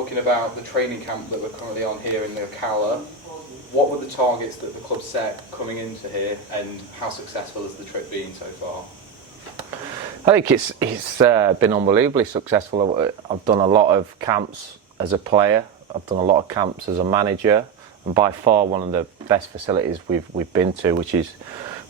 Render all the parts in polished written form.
talking about the training camp that we're currently on here in the Ocala. What were the targets that the club set coming into here, and how successful has the trip been so far? I think it's been unbelievably successful. I've done a lot of camps as a player. I've done a lot of camps as a manager, and by far one of the best facilities we've been to, which is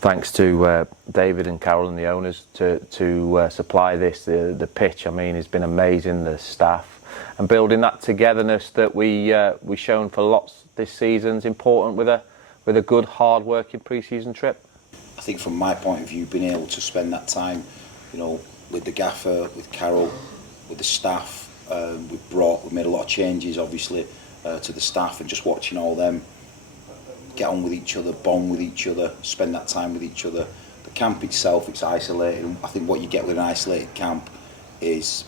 thanks to David and Carol and the owners to supply this. The pitch, I mean, has been amazing. The staff and building that togetherness that we've shown for lots this season is important with a good, hard-working pre-season trip. I think from my point of view, being able to spend that time, with the gaffer, with Carol, with the staff, we've made a lot of changes, obviously, to the staff, and just watching all them get on with each other, bond with each other, spend that time with each other. The camp itself, it's isolated. I think what you get with an isolated camp is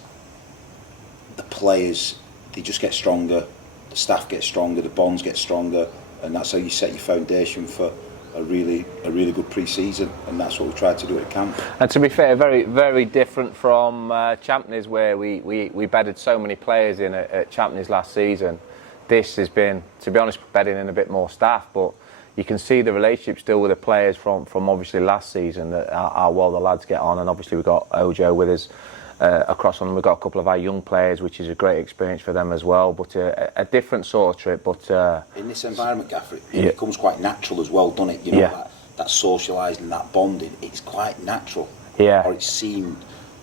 the players, they just get stronger, the staff get stronger, the bonds get stronger, and that's how you set your foundation for a really good pre-season, and that's what we tried to do at camp. And to be fair, very, very different from Champneys, where we bedded so many players in at Champneys last season. This has been, to be honest, bedding in a bit more staff, but you can see the relationship still with the players from obviously last season, that how well the lads get on, and obviously we've got Ojo with us across on them. We've got a couple of our young players, which is a great experience for them as well, but a different sort of trip. But in this environment, Gaffer, it becomes quite natural as well, doesn't it? That socialising, that bonding, it's quite natural. Yeah. Or it seemed,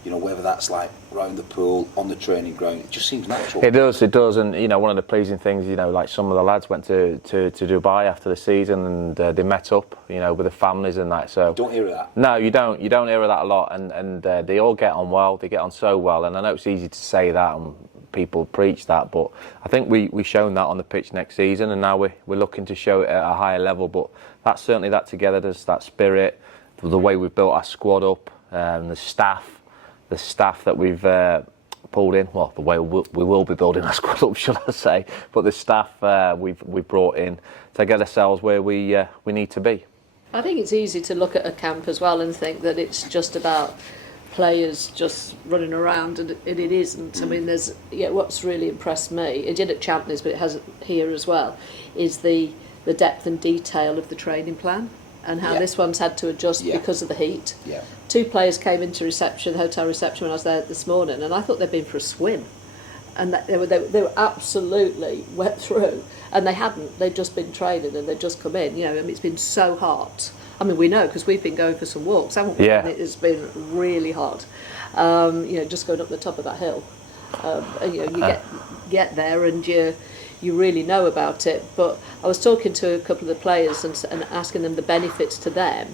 whether that's like around the pool, on the training ground, it just seems natural. It does, and one of the pleasing things, like some of the lads went to Dubai after the season, and they met up, with the families and that. So don't hear of that. No, you don't hear of that a lot, and they all get on well. They get on so well, and I know it's easy to say that and people preach that, but I think we've shown that on the pitch next season, and now we're looking to show it at a higher level. But that's certainly that togetherness, that spirit, the way we've built our squad up, the staff that we've pulled in, well, the way we will be building our squad up, should I say, but the staff we've brought in to get ourselves where we need to be. I think it's easy to look at a camp as well and think that it's just about players just running around, and it isn't. I mean, what's really impressed me, it did at Champneys, but it has here as well, is the depth and detail of the training plan, and how this one's had to adjust because of the heat. Yeah. 2 players came into hotel reception when I was there this morning, and I thought they'd been for a swim, and they were absolutely wet through, and they hadn't. They'd just been training and they'd just come in. It's been so hot. I mean, we know because we've been going for some walks, haven't we? Yeah. And it has been really hot. Just going up the top of that hill. You get there and you really know about it. But I was talking to a couple of the players and asking them the benefits to them,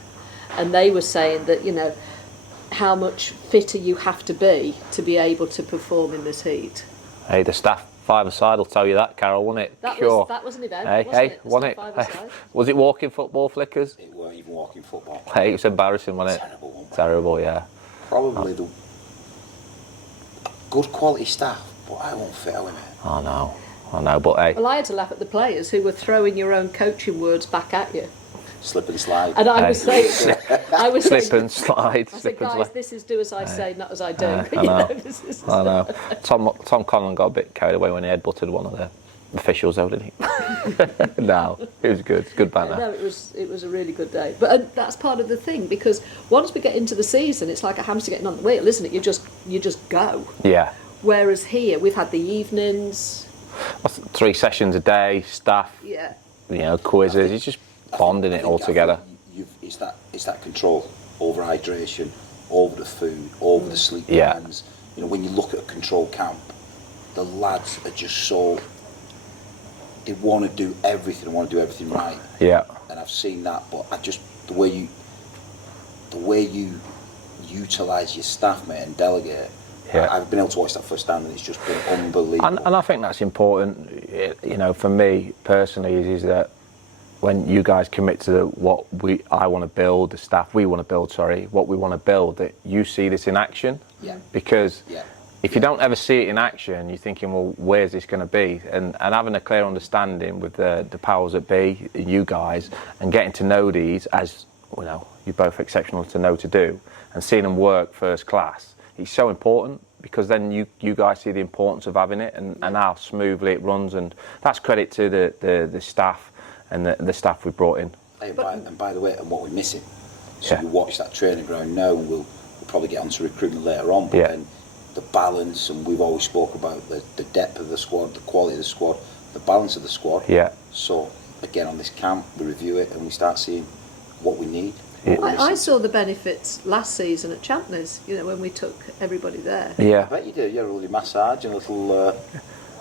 and they were saying that how much fitter you have to be able to perform in this heat. Hey, the staff 5-a-side will tell you that, Carol, wasn't it? That was an event, wasn't it? Hey, was it walking football, Flickers? It weren't even walking football. Hey, it was embarrassing, wasn't it? Terrible one. Terrible, yeah. Probably the good quality staff, but I won't fit with it. I know, but hey. Well, I had to laugh at the players who were throwing your own coaching words back at you. Slip and slide. And I was saying, slip and slide. I said, guys, this is do as I say, not as I do. I know. Tom Conlon got a bit carried away when he headbutted one of the officials, though, didn't he? No, it was good. Good banter. No, it was a really good day. But that's part of the thing, because once we get into the season, it's like a hamster getting on the wheel, isn't it? You just go. Yeah. Whereas here, we've had the evenings. 3 sessions a day, staff. Yeah. Quizzes. It's just bonding it all together. It's that control over hydration, over the food, over the sleep plans. When you look at a control camp, the lads are just so, they want to do everything right. Yeah. And I've seen that, but the way you utilise your staff, mate, and delegate. Yeah. I've been able to watch that firsthand, and it's just been unbelievable. And I think that's important. For me personally, is that when you guys commit to what I want to build, the staff we want to build, what we want to build, that you see this in action. Yeah. Because if you don't ever see it in action, you're thinking, well, where's this going to be? And having a clear understanding with the powers that be, you guys, and getting to know these, as you're both exceptional to know to do, and seeing them work first class, it's so important, because then you guys see the importance of having it and how smoothly it runs, and that's credit to the staff and the staff we brought in. And by the way, and what we're missing. So Yeah. you watch that training ground now, and we'll probably get onto recruitment later on. But Yeah. then the balance, and we've always spoke about the depth of the squad, the quality of the squad, the balance of the squad. Yeah. So again, on this camp, we review it and we start seeing what we need. Yeah. I saw the benefits last season at Champneys, you know, when we took everybody there. I Yeah. bet you do. Yeah, a little massage and a little.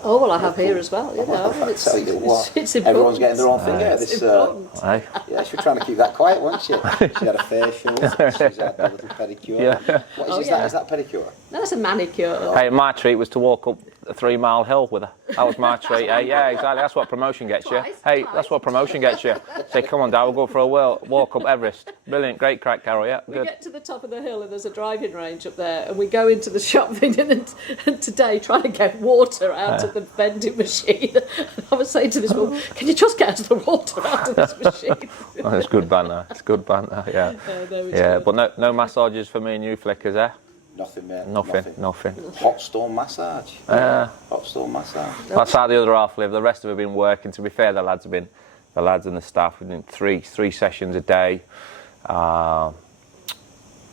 Oh, well, I have here as well, you know. I tell you what, it's important. everyone's getting their own thing. Yeah, It's this. important. Aye. Yeah, she was trying to keep that quiet, wasn't she? She had a facial. She's had a little pedicure. Yeah. What is, Oh, is yeah. that? Is that pedicure? No, it's a manicure. Hey, my treat was to walk up a 3 mile hill with her. That was my treat. Hey, yeah, exactly. That's what promotion gets you. Hey, that's what promotion gets you. Say, come on, Dad, we'll go for a walk up Everest. Brilliant, great crack, Carol. Yeah, We good. get to the top of the hill and there's a driving range up there, and we go into the shop and today trying to get water out of the vending machine. I was saying to this woman, can you just get us the water out of this machine? Oh, it's good banter. It's good banter. Yeah. No, it's Yeah, good. but no massages for me and you, Flickers, eh? Nothing, mate. Nothing. Hot stone massage. Yeah. Hot stone massage. That's how the other half live. The rest of them have been working. To be fair, the lads and the staff have been three sessions a day.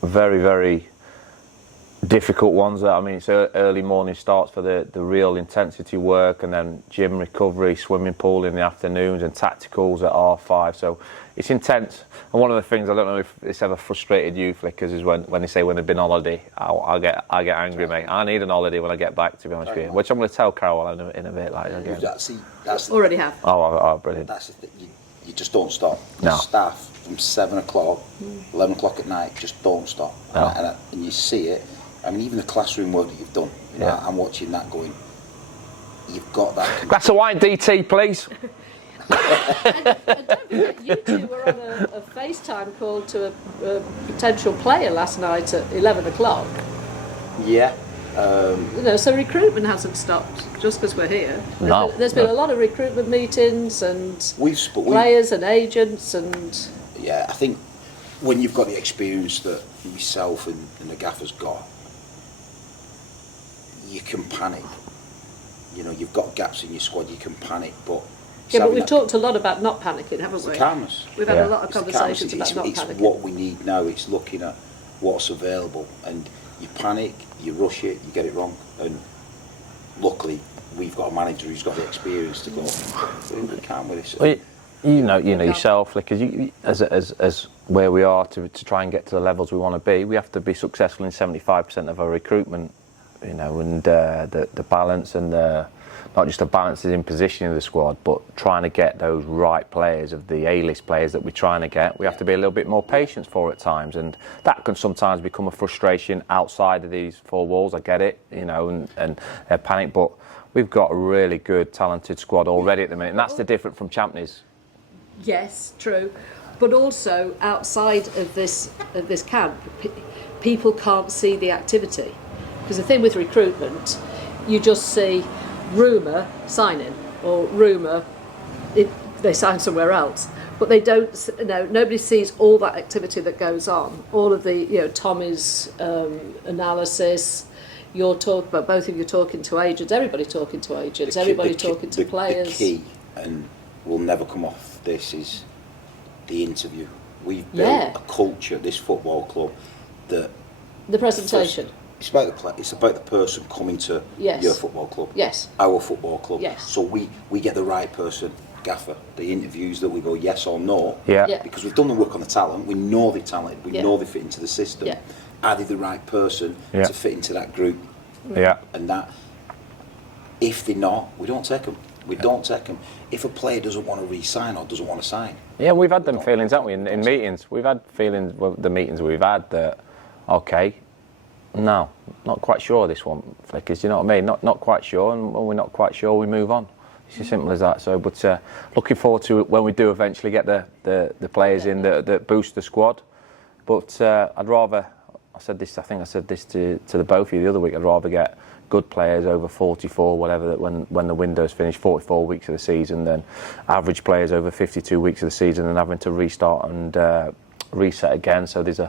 Very, very difficult ones. I mean, it's early morning starts for the real intensity work, and then gym recovery, swimming pool in the afternoons, and tacticals at R5. So it's intense. And one of the things, I don't know if it's ever frustrated you, Flickers, is when they say when they've been on holiday, I get angry, mate. I need an holiday when I get back, to be honest with you. Which I'm going to tell Carol in a bit. Like again. That's Already have. Oh, brilliant. That's the thing. You just don't stop. No. The staff from 7 o'clock, 11 o'clock at night, just don't stop. No. And you see it. I mean, even the classroom work that you've done. You know, Yeah. I'm watching that going. You've got that. Glass of wine, DT, please. And don't forget, you two were on a FaceTime call to a potential player last night at 11 o'clock. Yeah. You know, so recruitment hasn't stopped just because we're here. No, There's been no. a lot of recruitment meetings and we players and agents and... Yeah, I think when you've got the experience that myself and the gaffer's got, you can panic. You know, you've got gaps in your squad, you can panic, but... Yeah, but we've talked a lot about not panicking, haven't It's the we? calmness. We've had Yeah. a lot of It's the conversations calmness. about not It's panicking. what we need now. It's looking at what's available, and you panic, you rush it, you get it wrong, and luckily we've got a manager who's got the experience to go, we're calm with this. Well, you know yourself, because as where we are to try and get to the levels we want to be, we have to be successful in 75% of our recruitment, you know, and the balance and not just the balance in positioning of the squad, but trying to get those right players, of the A-list players that we're trying to get. We have to be a little bit more patient for at times, and that can sometimes become a frustration outside of these four walls. I get it, you know, and panic, but we've got a really good, talented squad already at the minute, and that's the difference from Champneys. Yes, true. But also outside of this camp, people can't see the activity. Because the thing with recruitment, you just see rumour signing or rumour they sign somewhere else, but they don't. You know, nobody sees all that activity that goes on. All of the, you know, Tommy's analysis. You're talking about, both of you talking to agents. Everybody talking to agents. Everybody talking to players. The key, and we'll never come off this, is the interview. We've built a culture, this football club, that the presentation. It's about the person coming to your football club. Yes. Our football club. Yes. So we get the right person, gaffer. The interviews that we go yes or no. Yeah. Yeah. Because we've done the work on the talent. We know they're talented. We know they fit into the system. Yeah. Are they the right person Yeah. to fit into that group? Yeah. And that, if they're not, we don't take them. We don't take them. If a player doesn't want to re-sign or doesn't want to sign. Yeah, we've had them feelings, haven't we, in meetings? We've had feelings, the meetings we've had, that, okay, no, not quite sure this one, Flickers, you know what I mean? Not quite sure, and when we're not quite sure, we move on. It's as simple as that. So, but looking forward to when we do eventually get the players in that boost the squad. But I'd rather, I think I said this to the both of you the other week, I'd rather get good players over 44, whatever, that when the window's finished, 44 weeks of the season, than average players over 52 weeks of the season and having to restart and reset again. So there's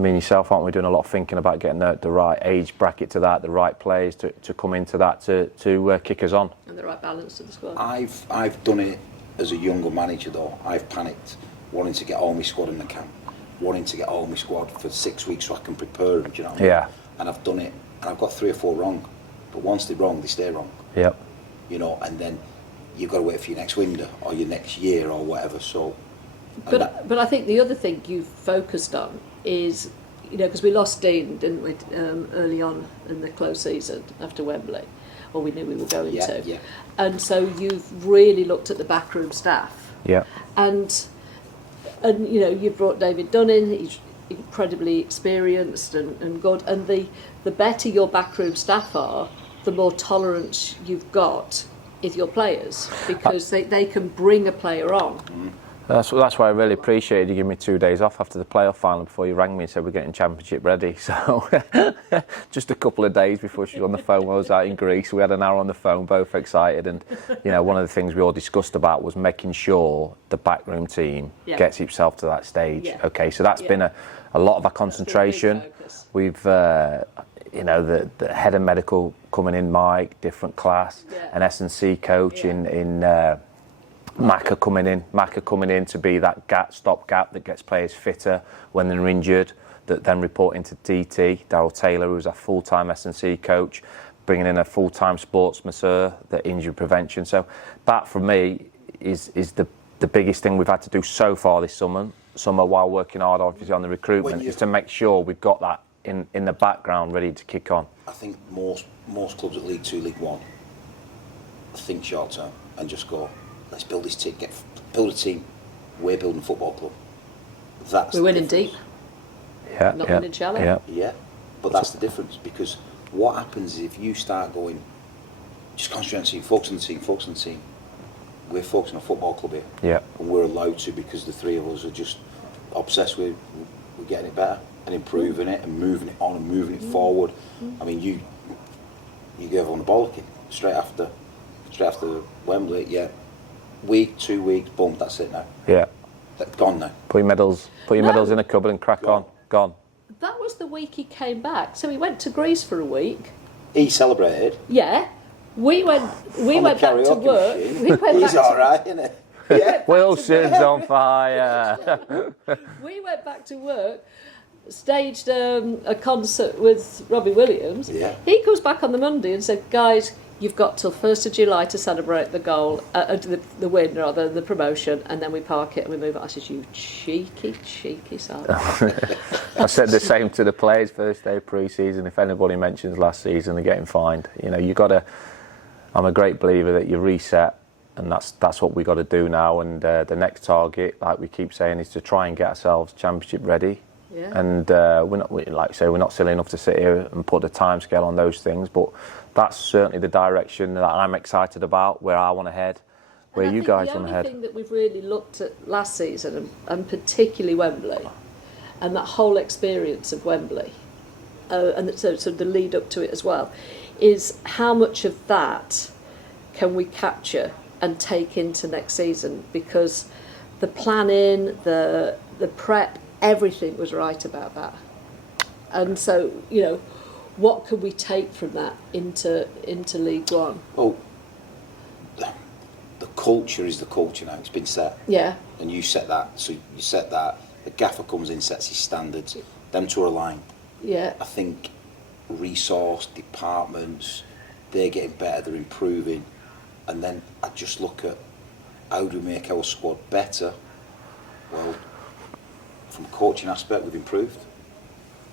I mean, yourself, aren't we doing a lot of thinking about getting the right age bracket to that, the right players to come into that to kick us on? And the right balance to the squad. I've done it as a younger manager though. I've panicked, wanting to get all my squad in the camp, wanting to get all my squad for 6 weeks so I can prepare them, do you know what I mean? Yeah. And I've done it, and I've got 3 or 4 wrong. But once they're wrong, they stay wrong. Yep. You know, and then you've got to wait for your next window or your next year or whatever. So, But I think the other thing you've focused on is, you know, because we lost Dean, didn't we, early on in the close season after Wembley, or we knew we were going to. Yeah. And so you've really looked at the backroom staff. Yeah. And you know, you've brought David Dunn in. He's incredibly experienced and good. And the better your backroom staff are, the more tolerance you've got with your players, because they can bring a player on. That's why I really appreciated you giving me 2 days off after the playoff final before you rang me and said we're getting championship ready. So just a couple of days before she was on the phone when I was out in Greece, we had an hour on the phone, both excited. And you know, one of the things we all discussed about was making sure the backroom team gets itself to that stage. Yeah. Okay, so that's been a lot of our concentration. We've you know, the head of medical coming in, Mike, different class, an S&C coach in Macca coming in to be that stopgap that gets players fitter when they're injured, that then report into DT, Darrell Taylor, who's a full-time S&C coach, bringing in a full-time sports masseur, the injury prevention. So that for me is the biggest thing we've had to do so far this summer while working hard obviously on the recruitment, is to make sure we've got that in the background ready to kick on. I think most clubs at League 2, League 1 think short term and just go, let's build this team, build a team. We're building a football club. We're winning deep. Yeah, not winning shallow. Yeah. Yeah, but that's the difference, because what happens is if you start going, just concentrate on the team, focus on the team. We're focusing on a football club here. Yeah. And we're allowed to, because the 3 of us are just obsessed with we're getting it better and improving it and moving it on and moving it forward. I mean, you gave on the bollocking straight after Wembley. Yeah, week, 2 weeks, boom, that's it now. Yeah. That's gone now. Put your medals in a cupboard and crack on. Gone. That was the week he came back. So he went to Greece for a week. He celebrated. Yeah. We went back to work. He's all right, isn't it? Yeah. Wilson's on fire. We went back to work, staged a concert with Robbie Williams. Yeah. He comes back on the Monday and said, guys, you've got till 1st of July to celebrate the goal, the win, rather, the promotion, and then we park it and we move it. I said, you cheeky son. I said the same to the players first day of pre-season. If anybody mentions last season, they're getting fined. You know, I'm a great believer that you reset, and that's what we got to do now. And the next target, like we keep saying, is to try and get ourselves championship ready. Yeah. And we're not silly enough to sit here and put a timescale on those things, but that's certainly the direction that I'm excited about, where I want to head, where you guys want to head. The only thing that we've really looked at last season, and particularly Wembley, and that whole experience of Wembley, and so the lead up to it as well, is how much of that can we capture and take into next season, because the planning, the prep, everything was right about that. And so, you know, what can we take from that into League One? Well, the culture is the culture now. It's been set. Yeah. And you set that. So you set that. The gaffer comes in, sets his standards. Them two are aligned. Yeah. I think resource departments, they're getting better. They're improving. And then I just look at how do we make our squad better. Well, from a coaching aspect, we've improved.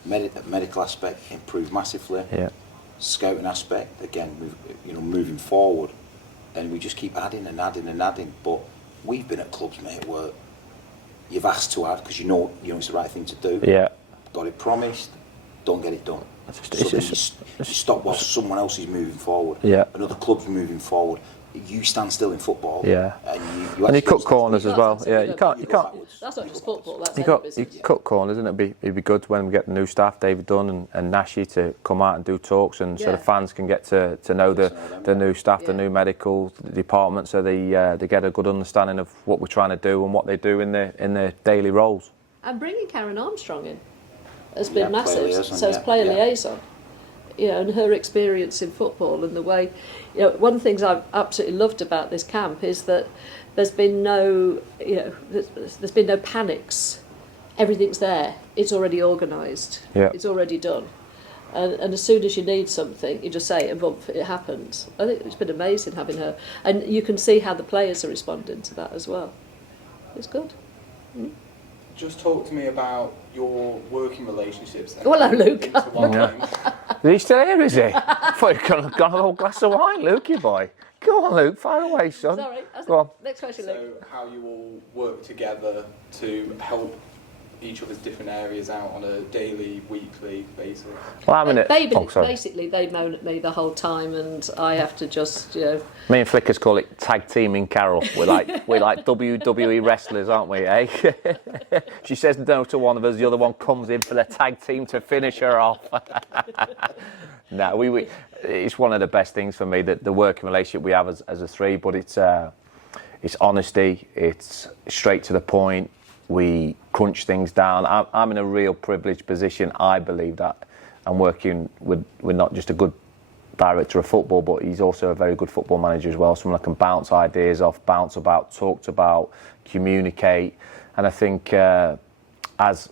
Medical aspect, improved massively. Yeah. Scouting aspect, again, moving forward. And we just keep adding and adding and adding. But we've been at clubs, mate, where you've asked to add because you know it's the right thing to do. Yeah. Got it promised, don't get it done. You stop while someone else is moving forward. Yeah. Another club's moving forward. You stand still in football. Yeah. And you cut corners as well. Yeah, you can't. That's not just football. That's You business. cut corners, and it'd be good when we get the new staff, David Dunn and Nashi, to come out and do talks, and so the fans can get to know the new staff, the new medical department, so they get a good understanding of what we're trying to do and what they do in their daily roles. And bringing Karen Armstrong in has been player massive. liaison, So as player liaison, you know, and her experience in football and the way, you know, one of the things I've absolutely loved about this camp is that there's been no, you know, there's been no panics. Everything's there. It's already organised. Yeah. It's already done. And as soon as you need something, you just say it and boom, it happens. I think it's been amazing having her. And you can see how the players are responding to that as well. It's good. Just talk to me about your working relationships. Then. Hello, Luke. Into one game. Is he still here, is he? I thought you'd got a whole glass of wine, Luke, you boy. Go on, Luke, fire away, son. Sorry. Go on. Next question, Luke. So how you all work together to help each other's different areas out on a daily, weekly basis. Well, I'm in it. Basically, they moan at me the whole time, and I have to just, you know. Me and Flickers call it tag teaming Carol. We're like WWE wrestlers, aren't we? Eh? She says no to one of us, the other one comes in for the tag team to finish her off. No, it's one of the best things for me, the working relationship we have as a three. But it's honesty. It's straight to the point. We crunch things down. I'm in a real privileged position. I believe that I'm working with not just a good director of football, but he's also a very good football manager as well. Someone that can bounce ideas off, bounce about, talk about, communicate. And I think as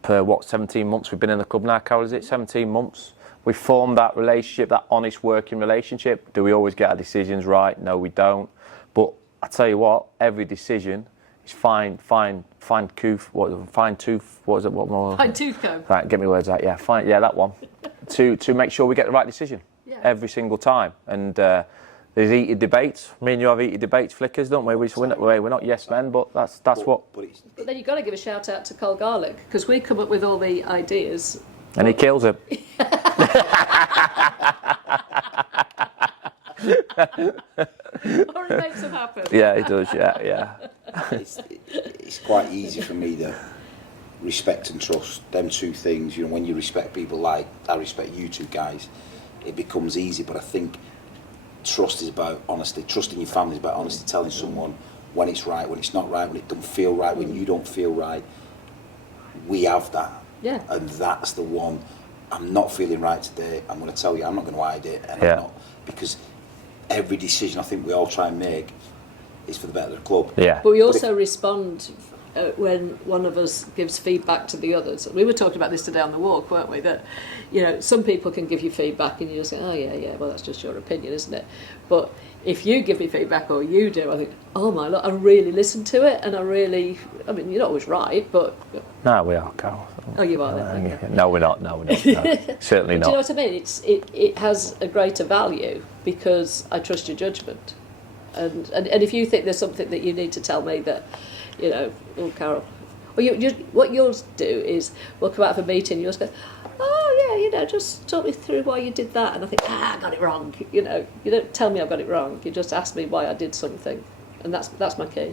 per 17 months we've been in the club now, Carol, is it 17 months? We've formed that relationship, that honest working relationship. Do we always get our decisions right? No, we don't. But I tell you what, every decision is fine tooth. What is it? What more? Fine tooth comb. Right, get me words out. Yeah, fine. Yeah, that one. to make sure we get the right decision every single time. And there's heated debates. Me and you have heated debates, Flickers, don't we? We're not yes men, but that's what. But then you've got to give a shout out to Cole Garlick, because we come up with all the ideas. And he kills it. Or it makes them happen. Yeah, he does. Yeah. It's quite easy for me to respect and trust them two things. You know, when you respect people like I respect you two guys, it becomes easy. But I think trust is about honesty. Trusting your family is about honesty. Telling someone when it's right, when it's not right, when it doesn't feel right, when you don't feel right. We have that. Yeah. And that's the one. I'm not feeling right today. I'm going to tell you. I'm not going to hide it. And I'm not, because every decision I think we all try and make is for the better of the club. Yeah. But we also respond when one of us gives feedback to the others. We were talking about this today on the walk, weren't we? That, you know, some people can give you feedback and you just say, oh yeah, well that's just your opinion, isn't it? But if you give me feedback or you do, I think, oh my Lord, I really listen to it, and I mean, you're not always right, but... No, we are, Carol. Oh, you are then? Okay. No, we're not. No. Certainly not. Do you know what I mean? It has a greater value because I trust your judgment. And if you think there's something that you need to tell me that, you know, oh, Carol, or what you'll do is we'll come out of a meeting, you'll just go, oh yeah, you know, just talk me through why you did that, and I think, I got it wrong. You know, you don't tell me I've got it wrong. You just ask me why I did something, and that's my key.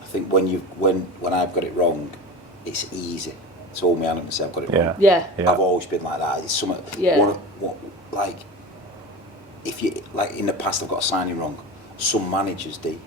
I think when I've got it wrong, it's easy. It's all me and say I've got it wrong. Yeah. I've always been like that. It's something. Yeah. Like if you like in the past, I've got a signing wrong. Some managers do.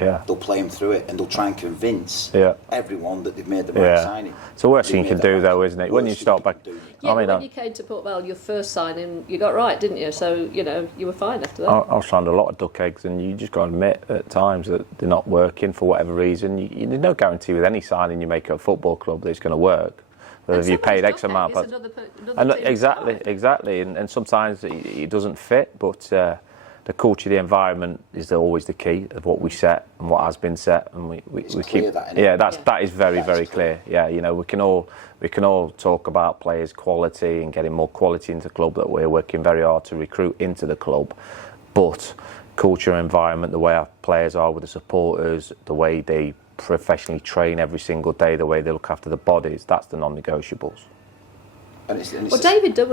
Yeah. They'll play them through it and they'll try and convince everyone that they've made the right signing. It's the worst thing you can do, though, isn't it? When you start back. Yeah, when you came to Port Vale, your first signing, you got right, didn't you? So, you know, you were fine after that. I was trying a lot of duck eggs, and you just got to admit at times that they're not working for whatever reason. There's no guarantee with any signing you make at a football club that it's going to work. If you paid X amount, exactly, and sometimes it doesn't fit. But the culture, the environment is always the key of what we set and what has been set, and we keep that. That is very clear. Yeah, you know, we can all talk about players' quality and getting more quality into the club, that we're working very hard to recruit into the club, but culture, environment, the way our players are with the supporters, the way they professionally train every single day, the way they look after the bodies, that's the non-negotiables. Well, David Dunn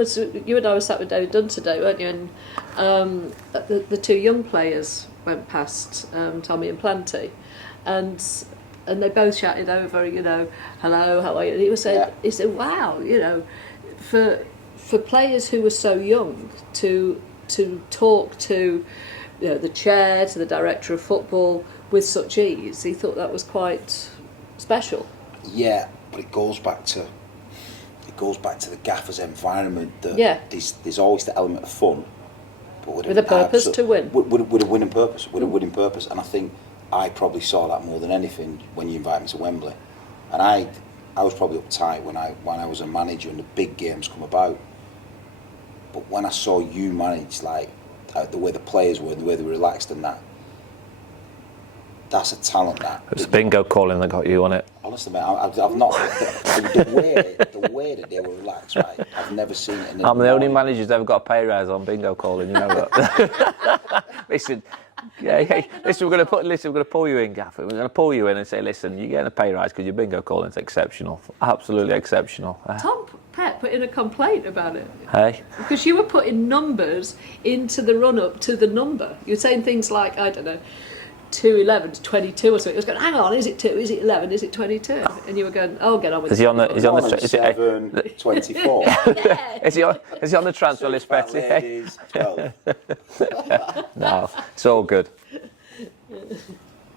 you and I were sat with David Dunn today, weren't you? And the two young players went past, Tommy and Planty, and they both shouted over, you know, hello, how are you? And he said, wow, you know, for players who were so young to talk to, you know, the chair, to the director of football with such ease, he thought that was quite special. Yeah, but it goes back to goes back to the gaffer's environment. That Yeah. there's always the element of fun, but With a purpose to win. With a winning purpose. With a winning purpose, and I think I probably saw that more than anything when you invite me to Wembley, and I was probably uptight when I was a manager and the big games come about. But when I saw you manage, like the way the players were, and the way they were relaxed, and that's a talent. It was bingo calling that got you on it. Honestly, mate, I've not the way that they were relaxed. Right, I've never seen it. I'm the only manager who's ever got a pay rise on bingo calling. You know that. Listen. Yeah, listen, we're going to pull you in, Gaffer. We're going to pull you in and say, listen, you're getting a pay rise because your bingo calling's exceptional, absolutely exceptional. Tom Pett put in a complaint about it. Hey, Because you were putting numbers into the run-up to the number. You're saying things like, I don't know, 211 to 22 or something. It was going, hang on, is it 2, is it 11, is it 22? And you were going, oh, get on with it. is he on the? 24. Yeah. Is he on the transfer list, Betty? Ladies, 12. No, it's all good.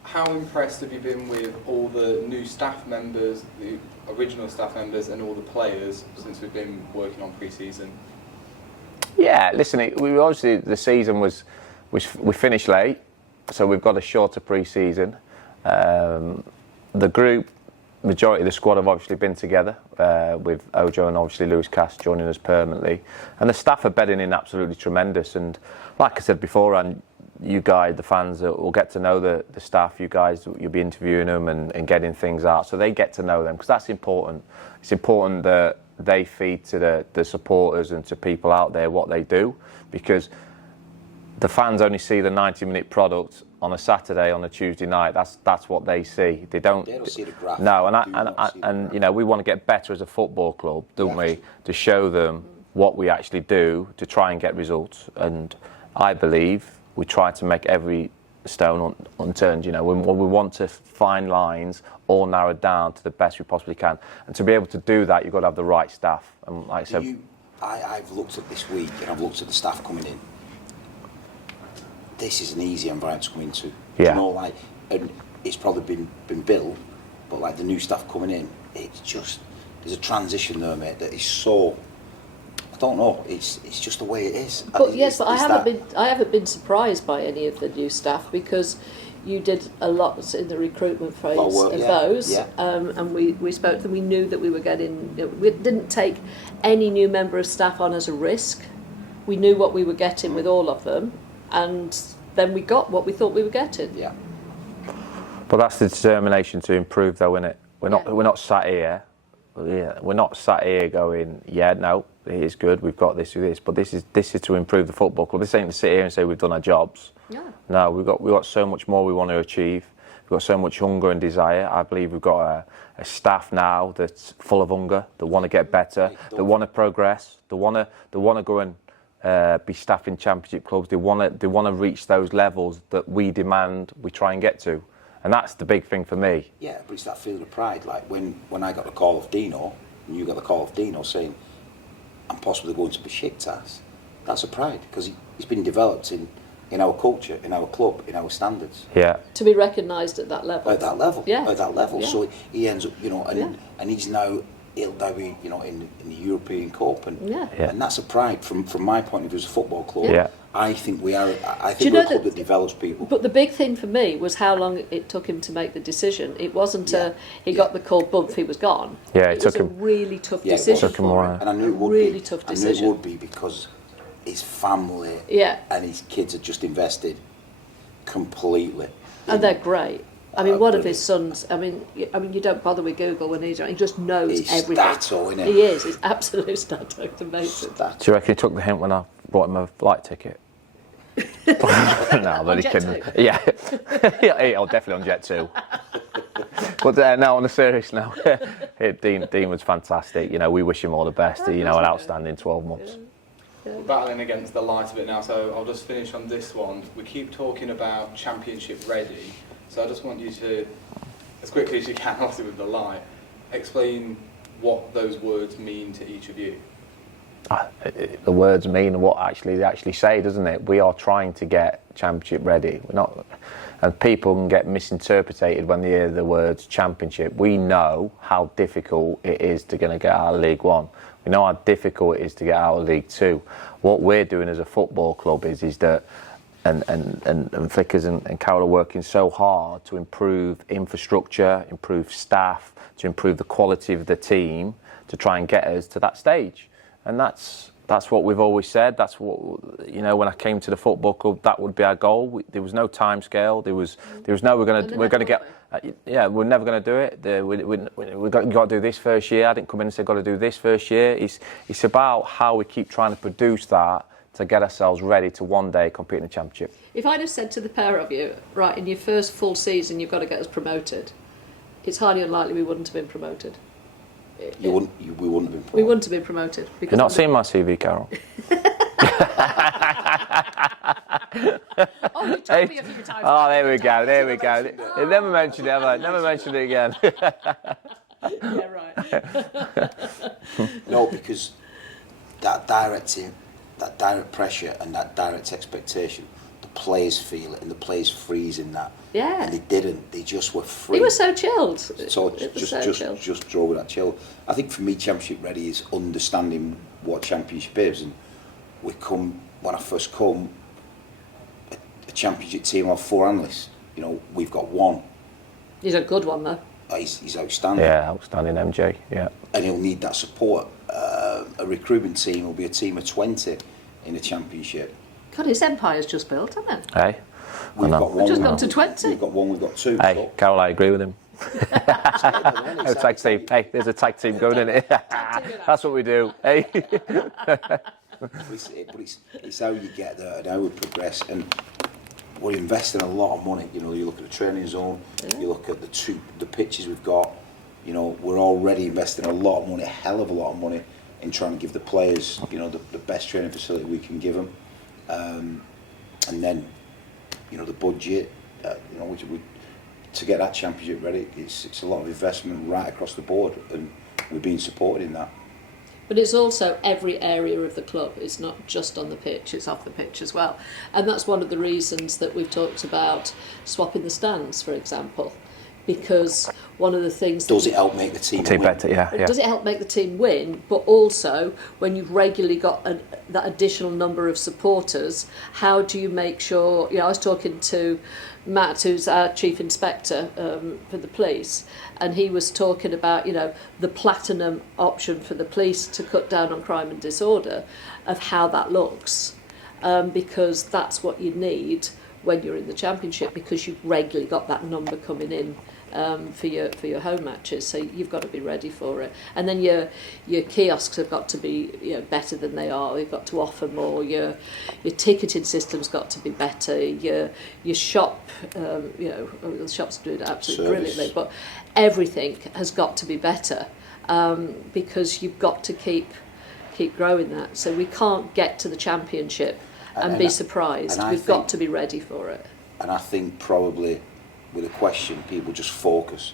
How impressed have you been with all the new staff members, the original staff members, and all the players since we've been working on pre-season? Yeah, listen, we obviously the season was we finished late, so we've got a shorter pre-season. The group, majority of the squad have obviously been together, with Ojo and obviously Lewis Cass joining us permanently, and the staff are bedding in absolutely tremendous. And like I said before, and you guys, the fans, will get to know the staff. You guys, you'll be interviewing them and getting things out, so they get to know them, because that's important. It's important that they feed to the supporters and to people out there what they do, because the fans only see the 90-minute product on a Saturday, on a Tuesday night. That's what they see. They don't see the graph. No, and you know, we want to get better as a football club, don't we? To show them what we actually do to try and get results. And I believe we try to make every stone unturned. You know, we want to find lines all narrowed down to the best we possibly can. And to be able to do that, you've got to have the right staff. And like I said, I've looked at this week and I've looked at the staff coming in. This is an easy environment to come into. Yeah. You know, like, and it's probably been built, but like the new staff coming in, it's just, there's a transition there, mate, that is so, I don't know, it's just the way it is. But yes, but I haven't been surprised by any of the new staff, because you did a lot in the recruitment phase of those, and we spoke to them. We knew that we were getting. We didn't take any new member of staff on as a risk. We knew what we were getting with all of them, and then we got what we thought we were getting. Yeah. But that's the determination to improve, though, isn't it? We're not sat here. Yeah, we're not sat here going, yeah, no, it is good. We've got this with this, but this is to improve the football club. This ain't to sit here and say we've done our jobs. Yeah. No, we've got so much more we want to achieve. We've got so much hunger and desire. I believe we've got a staff now that's full of hunger, that want to get better, that want to progress, that want to go and be staff in championship clubs. They want to reach those levels that we demand we try and get to. And that's the big thing for me. Yeah, but it's that feeling of pride. Like when I got the call of Dino, and you got the call of Dino saying, I'm possibly going to Besiktas, that's a pride, because he's been developed in our culture, in our club, in our standards. Yeah. To be recognised at that level. At that level. Yeah. At that level. Yeah. So he ends up, and he's now, he'll be, in the European Cup, and and that's a pride from my point of view as a football club. Yeah. I think we're a club that develops people. But the big thing for me was how long it took him to make the decision. It wasn't he got the call, bump, he was gone. Yeah, it took him a really tough decision. It took him a while. And I knew it would really be. tough I decision. knew it would be because his family and his kids had just invested completely. And they're great. I mean, one of his sons. I mean, you don't bother with Google when he just knows everything. Stato, isn't it? He is. He's absolute stato. It's amazing. Do you reckon he took the hint when I brought him a flight ticket? No, I'm only kidding. Yeah, yeah, definitely on Jet 2. But now on a serious note, Dean was fantastic. We wish him all the best. An outstanding 12 months. We're battling against the light of it now, so I'll just finish on this one. We keep talking about championship ready, so I just want you to, as quickly as you can, obviously with the light, explain what those words mean to each of you. The words mean what they actually say, doesn't it? We are trying to get Championship ready. We're not, and people can get misinterpreted when they hear the words Championship. We know how difficult it is to get out of League One. We know how difficult it is to get out of League Two. What we're doing as a football club is that, and Vickers and Carol are working so hard to improve infrastructure, improve staff, to improve the quality of the team, to try and get us to that stage. And that's what we've always said. That's what, when I came to the football club, that would be our goal. There was no time scale. There was no we're going to get. We're never going to do it. We've got to do this first year. I didn't come in and say got to do this first year. It's about how we keep trying to produce that to get ourselves ready to one day compete in the Championship. If I'd have said to the pair of you, right, in your first full season, you've got to get us promoted, it's highly unlikely we wouldn't have been promoted. We wouldn't have been promoted. We wouldn't have been promoted. You've not seen my CV, Carol? Oh, you told me a few times. Oh, there we go. They never mentioned it, have I? Never mentioned it again. Yeah, right. No, because that direct pressure and that direct expectation, the players feel it and the players freeze in that. Yeah. And they didn't. They just were free. They were so chilled. So just drove with that chill. I think for me, Championship ready is understanding what Championship is, and when I first come, a Championship team of 4 analysts. We've got 1. He's a good one though. He's outstanding. Yeah, outstanding MJ. Yeah. And he'll need that support. A recruitment team will be a team of 20 in the Championship. God, his empire's just built, hasn't it? Hey. We've got 1. We've just gone to 20. We've got 1. We've got 2. Hey, Carol, I agree with him. A tag team. Hey, there's a tag team going in it. That's what we do. Hey. But it's how you get there and how we progress, and we're investing a lot of money. You look at the training zone, you look at the pitches we've got. We're already investing a lot of money, a hell of a lot of money, in trying to give the players, the best training facility we can give them, and then, the budget, to get that Championship ready, it's a lot of investment right across the board, and we're being supported in that. But it's also every area of the club. It's not just on the pitch, it's off the pitch as well. And that's one of the reasons that we've talked about swapping the stands, for example. Because one of the things... Does it help make the team win? Better, yeah. Does it help make the team win? But also, when you've regularly got that additional number of supporters, how do you make sure... I was talking to Matt, who's our chief inspector for the police, and he was talking about, the platinum option for the police to cut down on crime and disorder, of how that looks, because that's what you need when you're in the Championship, because you've regularly got that number coming in for your home matches, so you've got to be ready for it. And then your kiosks have got to be better than they are. You've got to offer more. Your ticketing system's got to be better. Your shop, the shops do it absolutely brilliantly, but everything has got to be better, because you've got to keep growing that. So we can't get to the Championship and be surprised. We've got to be ready for it. And I think probably with a question, people just focus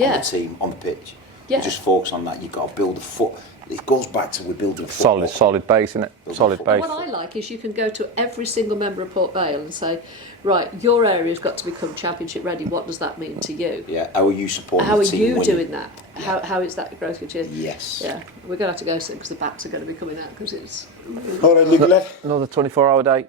on the team, on the pitch. Yeah. You just focus on that. You've got to build a foot. It goes back to we're building a football. Solid base, isn't it? Solid base. What I like is you can go to every single member of Port Vale and say, right, your area's got to become Championship ready. What does that mean to you? Yeah. How are you supporting How the are team you winning? doing that? Yeah. How is that growth with you? Yes. Yeah. We're going to have to go soon because the bats are going to be coming out because it's... All right, look, Another 24-hour day.